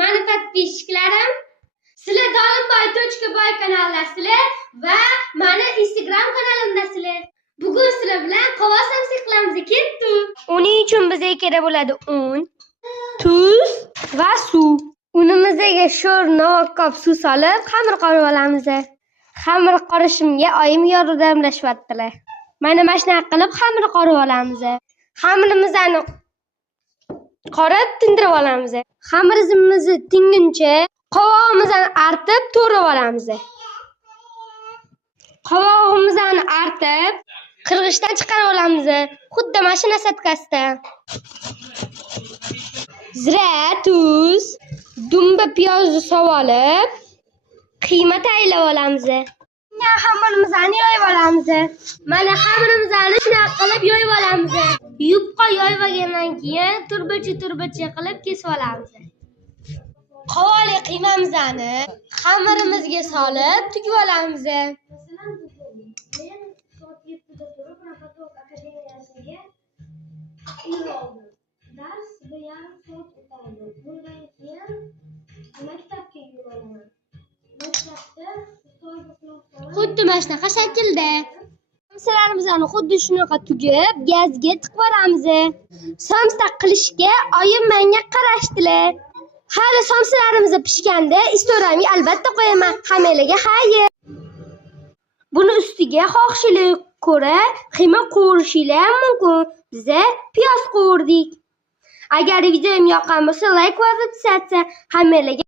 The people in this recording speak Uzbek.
Mani подписчиklarim, sizlar dolimboy.boy kanaldasizlar va mani Instagram kanalimdasizlar. Bugun sizlar bilan qog'oz samsa qilamiz ketdi. Uning uchun bizga kerak bo'ladi un, tuz va suv. Unimizga sho'r novoq suv solib, xamir qorib olamiz. Xamir qorishimga oyim yordamlashyaptilar. Mana shunaqa qilib xamir qorib olamiz. Xamirimizni qorib tindirib olamiz. Xamirimizni tinguncha qovog'imizni artib to'g'rab olamiz. Qovog'imizni artib qirg'ichdan chiqarib olamiz. Xuddi mashina satkasida. Zira, tuz, dumba piyozni sovolib, qiyma tayyorlab olamiz. Xamirimizni yoyib olamiz. Mana xamirimizni shunaqa qilib yoyib olamiz. Yupqa yoyib olgandan keyin turbacha qilib kesib olamiz. Qovali qiymamizni xamirimizga solib tugib olamiz. Men soat 7da turib Rafatok akademiyasiga oldim. Dars 1,5 soat o'tadi. Bundan keyin maktabga yo'laman. Maktabda Xuddi mana shunaqa shaklda. Samsalarimizni xuddi shunaqa tugib, gazga tiqib olamiz. Samsa qilishga oyim menga qarashdilar. Hali samsalarimiz pishganda istoramni albatta qo'yaman. Hammalarga xayr. Buni ustiga xohishingizga ko'ra qiyma qo'shishinglar mumkin. Biz piyoz qo'ydik. Agar videom yoqqan bo'lsa, like va podpisatsiya. Hammalarga